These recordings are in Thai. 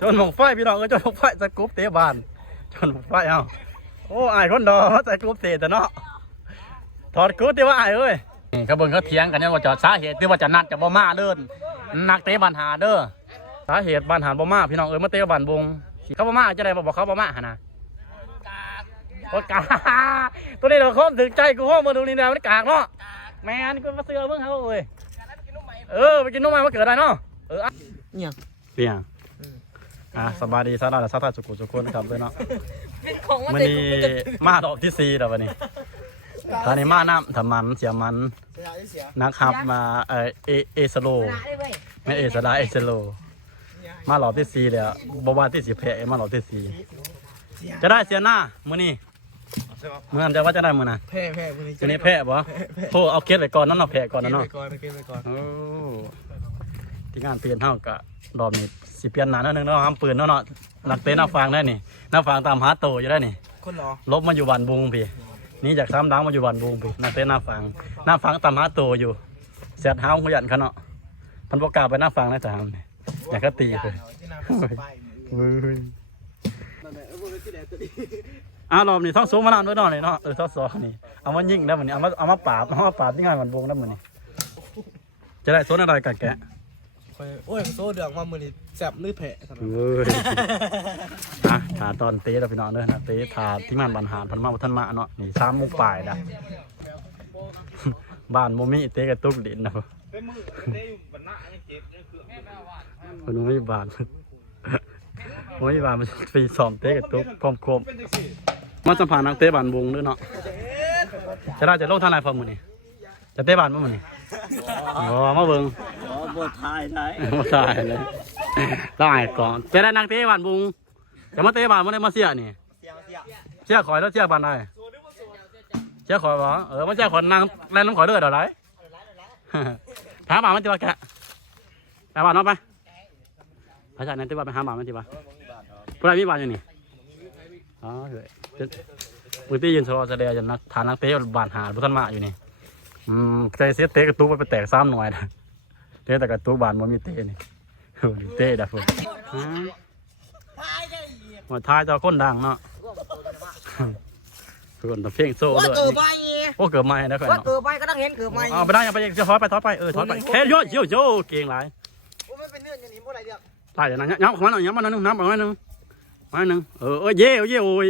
จนหมองไฟพี่น้องเอ้ยจนหมองไฟสกรุ๊ปเตะบานจนหมองไฟเอ้าโอ้อายคนดอมาใส่กรุ๊ปเตะแต่เนาะถอดกรุ๊ปเตะว่าอายเอ้ยนี่เขาเบิ่งเขาเถียงกันเนี่ยว่าจะสาเหตุที่ว่าจะนัดจะบ่มาเดินนักเตะบานหาเด้อสาเหตุบานหาบ่มาพี่น้องเอ้ยมาเตะบานบงเขาบ่มาจะได้บ่บอกเขาบ่มาหนนะโอ้กาตัวนี้เราคมถึงใจกูห้องมาดูนี่แล้วมันกากเนาะแมนกูมาเสือเบิ่งเขาเอ้ยเออไปกินนมมามาเกิดอะไรเนาะเออเนี่ยเปีย อะสบายดีสาระและสาระสุขุสุขคนครับเลยเนาะเป็นของว่ามันแต่นี้มาดอกที่สี่แล้ววันนี้ตอนนี้มาน้ำทำมันเสียมันนะครับมาเออเอเอสโลไม่เอสลาเอสโล มาหลอบที่สี่แล้วบว่าที่สี่แพ้มาหลอบที่สี่จะได้เสียหน้ามื้อนี้เมื่อนั้นจะว่าจะได้มื้อน่ะแพ้แพ้วันนี้จะนี้แพ้บ่โทรเอาเก็บไว้ก่อนนั่นเนาะแพ้ก่อนเก็นั่บนไปเนาะก่อนเก็บไปก่อนโอ้ ที่งานเปลี่ยนเท่ากับรอบนี้สิเปลี่ยนหนาหน่อยนึงเนาะห้ามปืนเนาะเนาะหลักเต้นหน้าฟางได้นี่หน้าฟางตามหาโตอยู่ได้นี่คนรอลบมาอยู่บ้านบุงพี่นี่จากซ้ำดังมาอยู่บ้านบุงพี่หน้าเต้นหน้าฟางหน้าฟางตามหาโตอยู่เสียดห้าวหัวยันเขาเนาะพันประกาศไปหน้าฟางได้แต่ห้ามนี่อยากก็ตีเลยอ้าวรอบนี้ท้องสูงมาแล้วด้วยเนาะนี่เนาะเออท้องสองนี่เอามายิงได้เหมือนนี้เอามาเอามาปราบเอามาปราบที่งานบ้านบุงได้เหมือนนี้จะได้โซนอะไรกันแกะโอ้ยโซ่เดืองมามือนี้แซ่บลือแผลเว้ยอะถาตอนเตะเราพี่น้องเด้อนะเตะถาที่งานบรรหารพันมาบ่ทันมาเนาะนี่สามโมุกปลายนะบ้านโมมิเตะกับตุ๊กดินนะคนโมมิบ้านโมมิบ้านมันฟรีสอมเตะกับตุ๊กพร้อมครบมาสัมผัสนักเตะบ้านวงด้วยเนาะจะได้จะลงทางไหนพอมือนี่จะเตะบ้านมั้มือนี่อ๋อมาเบิ่งอ๋อ บททายได้มาตายเลยได้ก่อนจะได้นางเตะบานบุงจะมาเตะบานมาได้มาเสียนี่เสียข่อยแล้วเสียบานได้เสียข่อยบ่เออมาเสียข่อยนางแล่นน้ำข่อยเด้อเดี๋ยวไรหาบานมันจะว่าแกะไปบานเนาะไปพระอาจารย์นั่นที่ว่าไปหาบานมันจะว่าผู้ใดมีบานอยู่นี่อ๋อเฮ้ยมือตียืนโซโลแสดงจนนักฐานนักเตะบานหาบุทันมาอยู่นี่อืมใจเสียเตะกระตุ้ไปแตกซ้ำหน่อยนะ เตะแต่กับตู้บานมันมีเตะนี่โอ้ยเตะดับผมมาทายเจ้าคนดังเนาะเพื่อนตะเพ่งโซ่ว่าเลยเกิดไปโอ้เกือบไม่นะข่อยว่าเนาะเกิดไปก็ต้องเห็นเกิดไปเอาไปได้เอาไปจะถอยไปถอยไปเออถอยไปแค่โยโยโยเก่งหลายกูไม่เป็นเนื่องอย่างนี้เมื่อไรเดียวตายอย่างนั้นย้ำของมันหน่อยย้ำมันหน่อยนึงน้ำเอาไว้หนึ่งไว้หนึ่งเออเออเย่เย่โอ้ย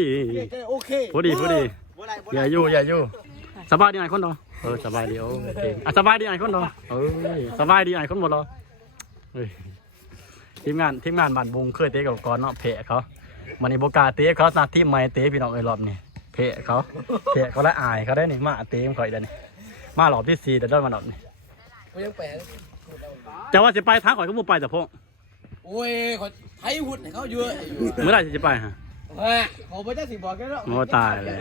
โอเคพอดีพอดีบ่ได้บ่อย่าได้อยู่อย่าอยู่ สบายดีไอ้คนดอเออสบายดีโอเคอะสบายดีไอ้คนดอเออสบายดีไอ้คนหมดรอเฮ้ยทีมงานทีมงานบ้านบุงเคยเตะกับก่อนเนาะเพะเขามันนี่โบกล้าเตะเขานัดทีมใหม่เตะพี่น้องเอ้ยรอบนี้เพะเขาเพะเขาและอายเขาได้นี่มาเตะมันข่อยเดี๋ยวนี้มารอบที่สี่แต่ได้มารอบนี้กูยังแปลจะว่าจะไปทางข่อยก็มูไปแต่พวกโอ้ยเขาไทยหุ่นให้เขาเยอะเมื่อไหรจะไปฮะเฮ้ยเขาไม่ได้สิบอกแกันแล้วโอ้ตายแล้ว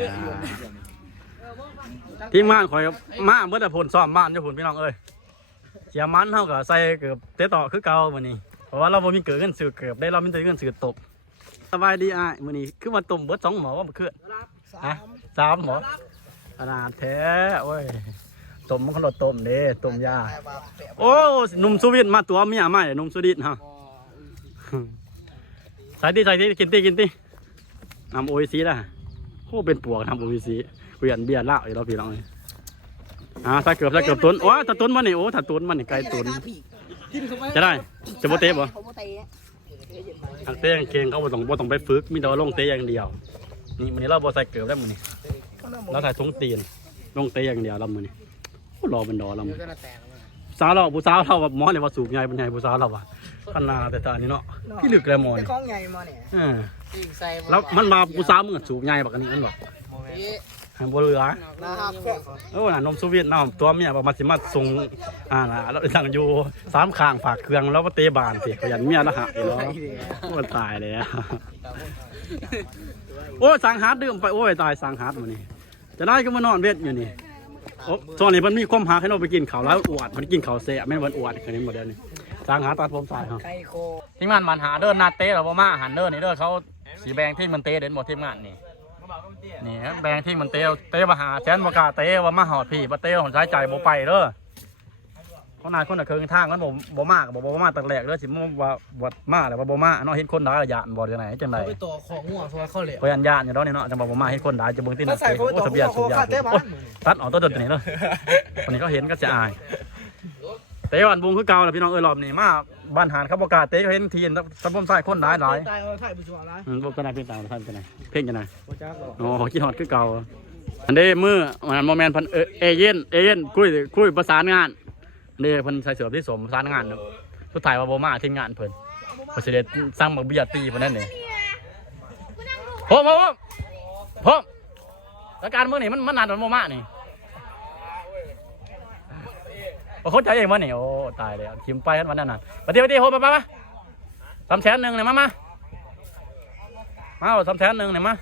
ทีมงานข่อยมาเมื่อแต่ผลซ้อมบ้านเจ้าผลพี่น้องเอ้ยเสียมันเท่ากับใส่เกือบเตะต่อคือเก่ามื้อนี้เพราะว่าเราบ่มีเกิดเงินซื้อเกือบได้เราไมีแต่เงินซื้อตบสบายดีอ้ายมื้อนี้คือมาต้มเบิดสองหมอว่ามันคือฮะสามหมอขนาดแท้โอ้ยต้มมันขนมต้มเด้ต้มยาโอ้หนุ่มสุวิทมาตัวเมียใหม่หนุ่มสุดิตฮะใส่ดีใส่ดีกินตีกินตีน้ำโอซีล่ะโอ้เป็นปวกน้ำโอซี เปลี่ยนเบียร์เหล้าอีกแล้วพี่น้องเลยอ่าถ้าเกือบถ้าเกือบตุนโอ้ยถ้าตุนมันนี่โอ้ถ้าตุนมันนี่ไกลตุนจะได้จะโบเตะบ่เขาโมเตะทางเตะกางเกงเขาบ่ต้องบ่ต้องไปฝึกมีแต่ว่าลงเตะอย่างเดียว นี่มื้อนี้เราบ่ใส่เกือบแล้วมื้อนี้เราใส่ถุงตีนลงเตะอย่างเดียวเรามื้อนี้โอ้รอมันดอเรามื้อสาวเราผู้สาวเราแบบหมอเนี่ยว่าสูบใหญ่เป็นใหญ่ผู้สาวเราว่ะขนาดแต่ตานี่เนาะพี่ลึกแล้วหมอเป็นนี่ของใหญ่มาเนี่ยเออใส่แล้วมันมาผู้สาวมึงก็สูบใหญ่บักอันนี้นั่นบ่ ให้บ่เหลือนะครับโอ้น่ะนมซูเวียตน้ำตัวเมียประมาณสิมาส่งอ่าน่ะแล้วสั่งอยู่สามข้างฝากเครื่องแล้วมาเตะบานสิขยันเมียนะฮะเนาะโอ้ตายเลยอะโอ้สังหารดื่มไปโอ้ยตายสังหารมื้อนี้จะได้ก็มานอนเวทอยู่นี่โอ้ตอนนี้มันมีความหาให้เราไปกินข้าวแล้วอวดมันกินข้าวเสะแม่นวันอวดคันนี้หมดแล้วนี่สังหารตาผมสายครับไก่มงานมันหาเดินนาเตะเราบ่มาหันเดินนี่เด้อเขาสีแบงที่มันเตะเด่นบ่ทีมงานนี่ นี่ครับแบงที่มันเตะเตะมาหาแสนบ่กล้าเตะว่ามาหอดพี่บ่เตะหอนสายใจบ่ไปเด้อเขานายคนน่ะเคิงทางมันบ่บ่มากบ่บ่มาตั้งแรกเด้อสิมาว่าบ่มาแล้วว่าบ่มาเนาะเห็นคนหลายระยะบ่จังไดจังไดเขาไปต่อของหัวซอยเข้าเหลวพยันญาติอยู่เนาะนี่เนาะจังบ่บ่มาเห็นคนหลายจะเบิ่งตินถ้าใส่เขาไปโอ้ต่อทะเบียนหัสุวดยอขาดดเต้บ้านตัดออกตัวตัวนี้เนาะวันนี้เขาเห็นก็จะอาย เตะวันบุงคือเก่าแหละพี่น้องเอ้ยรอบนี้มาบ้านหานเขาประกล้าศเตะเขาเห็นทีนตะบนใส่คนหลายหลายตายเอาถ่ายบุญชัวร์นะอืมบ่เป็นไรเพ่งตางท่านเป็นไรเพ่งจังไดโอ้จ้าหรอโอ้คิดฮอดคือเก่าอันเด้มือมันโมเมนต์พันเอเอเย่นเอเย่นคุยคุยประสานงานเด้เพิ่นใส่เสื้อที่สมประสานงานเนาะสุดท้ายว่าบ่มาทีมงานเพิ่นเพิ่นสิได้สร้างบักเบียตีเพิ่นนั่นนี่พร้อมพร้อมพร้อมแล้วการเมืองนี่มันมันนานมันบ่มานี่ บ่เข้าใจเองว่านี่โอ้ตายแล้วทิมไปกันวันนั้นน่ะปฏิปฏิโหไปไปไปสามแสนหนึ่งเนี่ยมามามาเอาสามแสนหนึ่งเนี่ยมา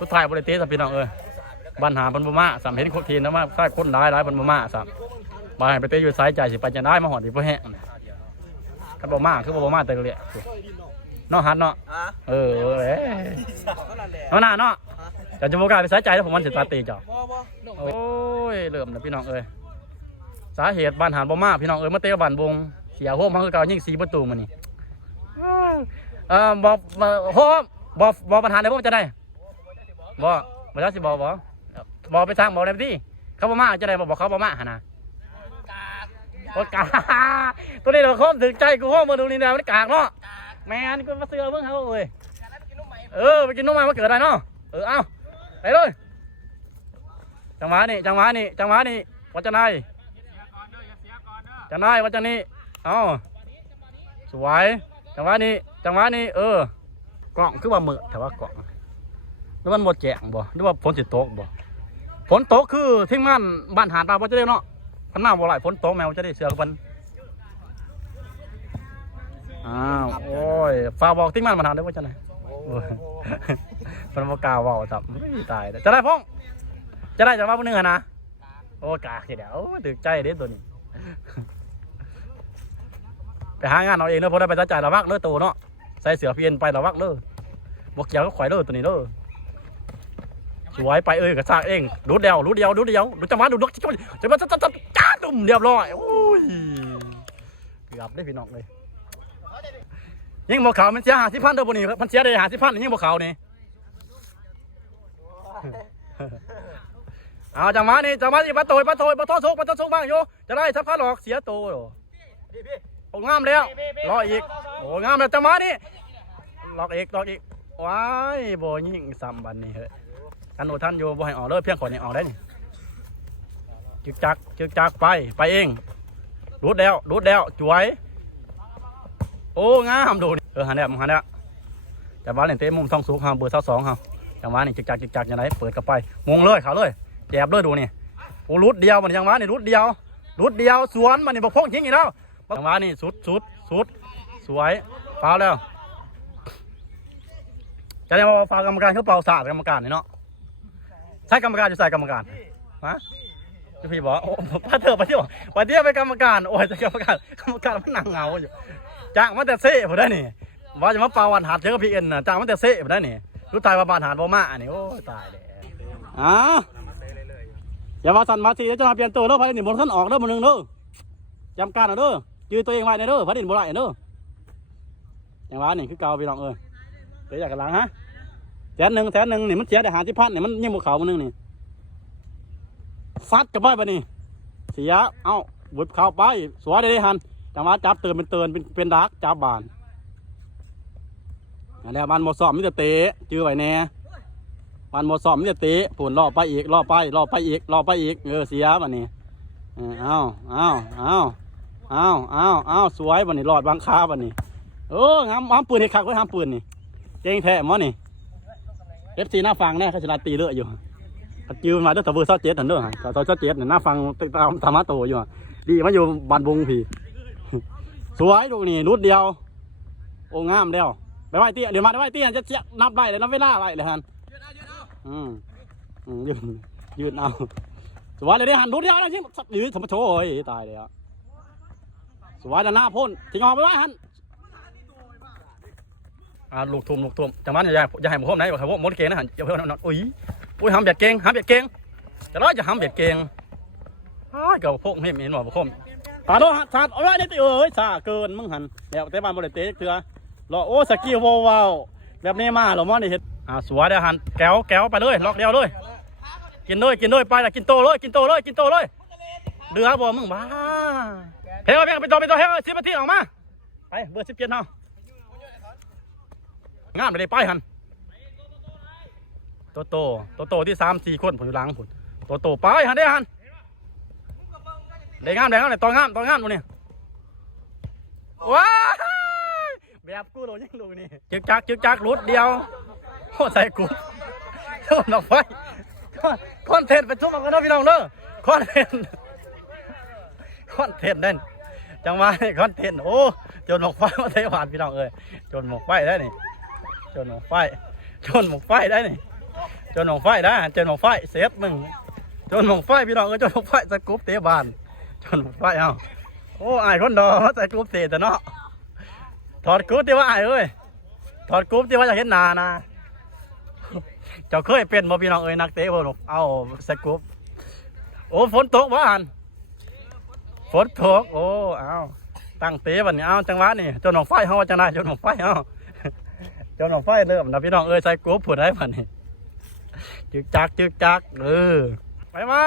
สุดท้ายบริเตสัมพี่น้องเอ้ยบันหาพันบุมาสามเห็นคนทีนนะว่าใช่คนร้ายร้ายพันบุมาสามบาให้ไปเตะอยู่สายใจสิไปจะได้มาหอดอีกเพื่อแห้งคันบุมาคือบุมาเตะเลียเนาะฮัดเนาะอะเออเอ้ยก็นั่นแหละเอาหน้าเนาะจะจะโมกล้าไปสายใจแล้วผมมันสิตาตีเจ้าบ่บ่ลงโอ้ยเริ่มแล้วพี่น้องเอ้ย สาเหตุบ้านหานบุมาพี่น้องเอ้ยมาเตะบ้านบงเสียโฮมมันคือเก่ายิงสีประตูมานี่เออบอกโฮมบอกบอกปัญหาเดี๋ยวผมจะได้บ่บ่ได้สิบ่บ่บ่ไปสร้างบ่ได้พี่เขาบ่มาจะได้บอกเขาบ่มาหนะโอกาตัวนี้เราคมถึงใจกูห้องมาดูนี่นะมันกากเนาะแม่นกูมาเสือเบิ่งเขาเอ้ยเออไปกินนมมามาเกิดอะได้เนาะเออเอาไปเลยจังหวะนี่จังหวะนี่จังหวะนี่วัจนาย จังนายวัจนี้เอาสวยจังหวะนี้จังหวะนี้เออกล่องคือว่ามือแต่ว่ากล่องแล้วมันหมดแจงบ่หรือว่าฝนสิตกบ่ฝนตกคือทีมงานบ้านหาดปลาบ่จะได้เนาะพันหน้าบ่ไหลฝนตกแมวจะได้เสือกับมันอ้าวโอ้ยฝากบอกทีมงานบ้านหาดได้ว่าจังไดโอ้ยมันบ่กล้าเว้าจับตายจะได้พ้องจะได้จะว่าบ่นึงอะนะโอ้กากสิเดี๋ยวโอ้ยตึกใจเด้ตัวนี้ หางานเอาเองเด้อเพราะได้ไปตัดใจระวักเด้อโตเนาะใส่เสือเพียนไประวักเด้อบ่เกี่ยวกับข่อยเด้อตัวนี้เด้อสวยไปเอ้ยกระชากเองรูดเดียวรูดเดียวรูดเดียวรูดจังหวะรูดกจังหวะจังหวะจังหวะจ้าดุ่มเรียบร้อยโอ้ยเกือบได้พี่น้องเลยยิ่งบ่เขามันเสียหาสิพันเด้อบ่นี่มันเสียได้หาสิพันยิ่งบ่เขานี่เอาจังหวะนี้จังหวะนี้ปะโตยปะโตยปะโตสุกปะโตสุกบ้างโยจะได้ทับพันหรอกเสียโตโย โอ้งามแล้วรออีกโอ้งามแล้วจังหวะนี้ลอกอีกลอกอีกว้ายบ่ยิ่งซ้ำบันนี้เฮ้ยกันโอท่านอยู่บ่ให้ออกเลยเพียงขอนี่ออกได้นี่จึกจักจึกจักไปไปเองรูดแล้วรูดแล้วจวย โอ้งามดูนี่เออหันแล้วมึงหันแล้วแต่ว่าเนี่เตะมุมสองสูงเฮาเบอร์เสาสองเฮาจังหวะนี่จึกจักจึกจักยังไงเปิดกลับไปมงเลยเขาเลยแจบเลยดูนี่โอ้รูดเดียวมันจังหวะนี่รูดเดียวรูดเดียวสวนมันนี่บกพงทิ้งอีกแล้ว จังหวะนี่สุดสุดสุดสวยฟาวแล้วจะได้มาฟาวกรรมการคือเป่าสาดกรรมการนี่เนาะใช่กรรมการจะใส่กรรมการฮะพี่บอกโอ้พระเถอะพระเที่ยวพระเที่ยวเป็นกรรมการโอ้ยแต่กรรมการกรรมการมันหนังเงาอยู่จ้างมาแต่เซ่ผมได้นี่ว่าจะมาเป่าวันหัดเจอพี่เอ็นนะจ้างมาแต่เซ่ผมได้นี่รู้ตายว่าบานหัดบ่มาอันนี้โอ้ตายเลยอ่าอย่ามาสั่นมาสีจะมาเปลี่ยนตัวเด้อพระเด่นบนขั้นออกเด้อมันนึงเด้อจำการเอาเด้อ ยืนตัวเองไว้ในเด้อพระเด่นบ่ไหลเด้ออย่างว่านี่คือเกาพี่น้องเอ้ยเดี๋ยวอยากกันหลังฮะแสนหนึ่งแสนหนึ่งนี่มันเสียได้หาที่พันนี่มันยังบวเขามันนึงนี่ฟัดกับไปปะนี่เสียเอ้าบุบเขาไปสวยได้ทันจังหวะจับเตือนเป็นเตือนเป็นเป็นดักจับบานอันนี้มันหมดสอบมิจะเตะจื้อไว้แน่มันหมดสอบมิจะเตะผุนล่อไปอีกล่อไปล่อไปอีกล่อไปอีกเออเสียบันนี้เออเอ้าเอ้า อ้าเอ้าเอ้าเอ้าสวยบันนี้รอดบางคาบันนี้เอองามห้ามปืนให้คักไว้ห้ามปืนนี่เก่งแท้มอนี่เอฟซีหน้าฟังแน่เขาชนะตีเลืออยู่จจุบันมาด้วยตะเบอร์เศร้าเจ็ดนั่นด้อฮะเศร้าเจ็ดเนี่ยหน้าฟังตามธรรมะโตอยู่ดีมาอยู่บันบุงพี่สวยดูนี่รุดเดียว โอ้งามเดียวไปไหวเตี้ยเดี๋ยวมาไปไหวเตี้ยจะเสียนับได้เลยนับเวลาไรเลยฮันอืมอืมยืนยืนเอาสวยเลยเด้อหันรุดเดียวนะชิยืนธรรมโชยตายเลยอะ สวยแต่หน้าพ่นทิ้งออกไปไว้หันอ่าลูกทุ่มลูกทุ่มจังหวะนี้อย่าอย่าให้ผมไหนบอกครับผมมดเก่งนะหันอย่าเพิ่งนั่นอุ้ยอุ้ยหำเบียดเก่งหำเบียดเก่งจะร้อยจะหำเบียดเก่งอ้ายกับพวกเห็นเห็นบ่บ่คมปาโดฮะชาดเอาไว้นี่ติเอ้ยซาเกินมึงหันแล้วแต่บ้านบ่ได้เตะจักเทื่อรอโอ้สกิลเว้าวๆแบบนี้มาเหรอมอนี่เฮ็ดอ่าสวยเด้อหันแก้วแก้วไปเลยล็อกเดียวเลยกินเลยกินเลยไปละกินโตเลยกินโตเลยกินโตเลยเดือบ่มึงบ้า เฮ้ยเพ่งไปต่อไปต่อเฮ้ยสิบนาทีออกมาไปเบอร์สิบเจ็ดเนาะงามเลยไปหันโตโตโตโตที่สามสี่คนผมอยู่หลังผมโตโตไปหันได้หันได้งามได้งามได้ต่องามต่องามตรงนี้ว้าแบบกูโดนยังดูนี่จึกจักจึกจักรุดเดียวโอ้ใส่กูโดนออกไฟคอนเทนต์เป็นทุ่มกันเนาะพี่น้องเด้อคอนเทนต์ คอนเทนต์นั่นจังหวะนี่คอนเทนต์โอ้จนหมกไฟมาเทหวานพี่น้องเอ้ยจนหมกไฟได้นี่จนหมกไฟจนหมกไฟได้นี่จนหมกไฟได้จนหมกไฟเซฟมึงจนหมกไฟพี่น้องเอ้ยจนหมกไฟสกู๊ปเตะบานจนหมกไฟเอ้าโอ้อายคนดอมาใส่กรุ๊ปเตะแต่เนาะถอดกรุ๊ปที่ว่าไอายเอ้ยถอดกรุ๊ปที่ว่าอยากเห็นหนานะเจ้าเคยเป็นบ่พี่น้องเอ้ยนักเตะบ่ลูกเอาสกูปโอ้ฝนตกบ่หัน ฝนตกโอ้เอาตั้งเตะบัดนี้เอาจังหวะนี่จนหนองไฟเฮาว่าจังได๋จนหนองไฟเฮาจนหนองไฟเริ่มนะพี่น้องเอ้ยใส่กรุ๊ปพูดได้บัดนี้จึกจักจึกจักเออไปไว้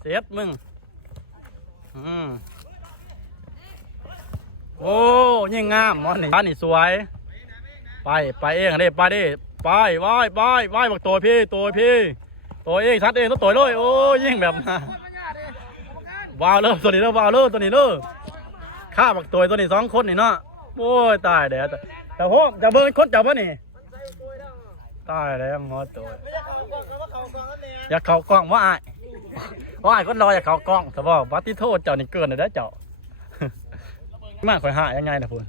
เสียดมึงอืมโอ้ยิ่งงามมอนี่บ้านนี่สวย ไปไปเองเด้ไปดิไปไหว้ไหว้ไหว้บอกตัวพี่ตัวพี่ตัวเองชัดเองต้องตัวเลยโอ้ยิ่งแบบ วาวเลยตัวนี้เลยวาวเลยตัวนี้เลยข้าบักตัวตัวนี้สองคนนี่เนาะโอ้ยตายเดี๋ยวแต่พวกจะเบิ้งคนจับวะนี่ตายแล้วงอตัวอยากเข้ากล้องว่าไอ้ายว่าไอ้ายคนรออยากเข้ากล้องแต่ว่าบัติโทษเจ้านี่เกินเลยนะเจ้ามาคอยหายังไงนะพูน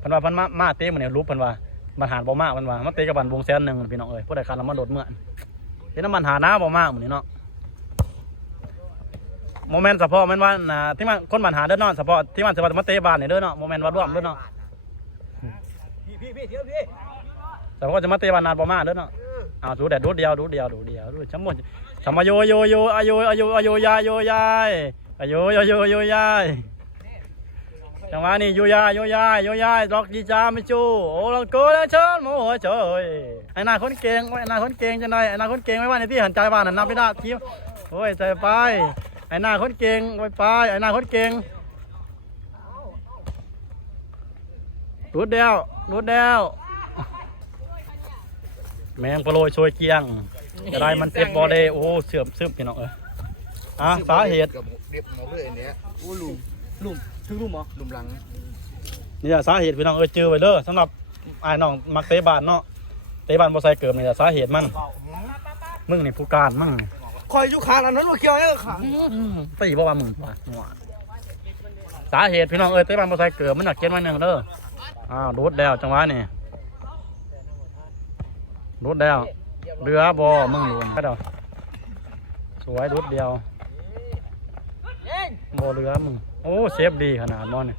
พันว่าพันมามาเต้มันเนี่ยรู้พันว่ามันหารบ่มากมันว่ามันเตะกับบันวงแสนหนึ่งพี่น้องเอ้ยผู้ใดคันแล้วมันโดดเมื่อนเป็นน้ำมันหาหน้าบ่มากเหมือนนี้เนาะ โมเมนต์เฉพาะแมันว่านะที่มันคนบันหาเด้อเนาะเฉพาะที่มันเฉพาะมาเตะบานเนี่ยเด้อเนาะโมเมนต์ว่าร่วมเด้อเนาะพี่พี่พี่เที่ยวพี่แต่ว่าจะมาเตะบานนานบ่มากเด้อเนาะอ้าวดูแต่ดูเดียวดูเดียวดูเดียวดูชั้นบนสมโยโยโยอโยอโยอโยยายโยยายอโยโยโยโยยายจังหวะนี้โยยายโยยายโยยายดอกดีจ้าไม่จูโอ้ลังโกแล้วเชิญโมโหเฉยไอ้หน้าคนเก่งไอ้หน้าคนเก่งจังไดไอ้หน้าคนเก่งไม่ว่าในที่หันใจบ้านน่ะนับไม่ได้ทีโอ้ยใจไป ไอ้หน้าคนเก่งไปไปไอ้หน้าคนเก่งรูดเดียวรูดเดียวแมงปลาโรยช่วยเกียงจะได้มันเจ็บบอเดโอ้เสื่อมซึมพี่น้องเอ้ยอะสาเหตุกับเด็บหมอเลยอันเนี้ยโอ้ลุมลุมถึงลุมหรอลุมหลังนี่แหละสาเหตุพี่น้องเอ้ยจือไว้เด้อสำหรับไอ้น้องมักเตะบานเนาะเตะบานบ่ใส่เกิบนี่แหละสาเหตุมันมึงนี่ผู้การมึง คอยอยู่ข้างอันนั้นว่าเกี่ยวไอ้ขังตีบ่ว่ามึงว่าหัวสาเหตุพี่น้องเอ้ยเตะบานบ่ใส่เกิบมันหนักเก็นมาหนึ่งเด้ออ้าวรูดแล้วจังหวะนี่รูดแล้วเรือบ่มึงอยู่นี่เด้อสวยรูดเดียวโบเรือมึงโอ้เซฟดีขนาดมอนนี่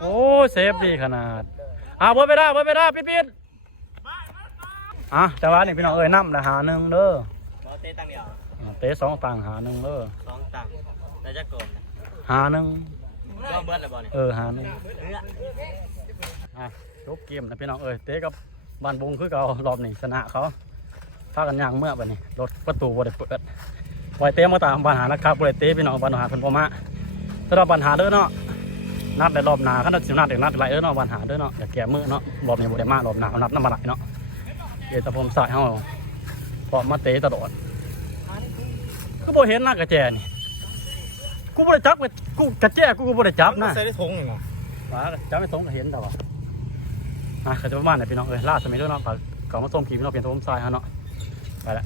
โอ้เซฟดีขนาดอ่าเบิดไปได้เบิดไปได้ปิดปิดอะจังหวะนี้พี่น้องเอ้ยน้ำละหาหนึ่งเด้อ เราเตะตังเดียวอ่าเตะสองต่างหาหนึ่งเด้อสองตังแล้วจะโกนหาหนึ่งก็เบิร์ดเลยบอลนี่เออหาหนึ่งอะจบเกมนะพี่น้องเอ้ยเตะกับบ้านบุงคือเก่ารอบนี้ชนะเขาพากันย่างเมื่อบัดนี้รถประตูบ่ได้เปิดปล่อยเตะมาตามปัญหานะครับบ่ได้เตะพี่น้องปัญหาเพิ่นบ่มาสำหรับปัญหาเด้อเนาะนัดในรอบหนาขนาดสินัดเด็กนัดไรเด้อเนาะปัญหาเด้อเนาะอย่าแก้มือเนาะรอบนี้บ่ได้มารอบหนาเขานัดน้ำมาไหลเนาะเอตะพรมสายเฮาเพราะมาเตะตลอด ก็บ่เห็นหน้ากระแจนี่กูบ่ได้จับกับกูกระแจกูก็บ่ได้จับนะใส่ได้ทงอย่างเงี้ยว่าจับไม่สงก็เห็นแต่ว่าอะก็จะประมาณไหนพี่น้องเอ้ยล่าสมัยเด้อเนาะก็ก็มาส่งผีพี่น้องเปลี่ยนตะพรมสายเฮาเนาะไปละ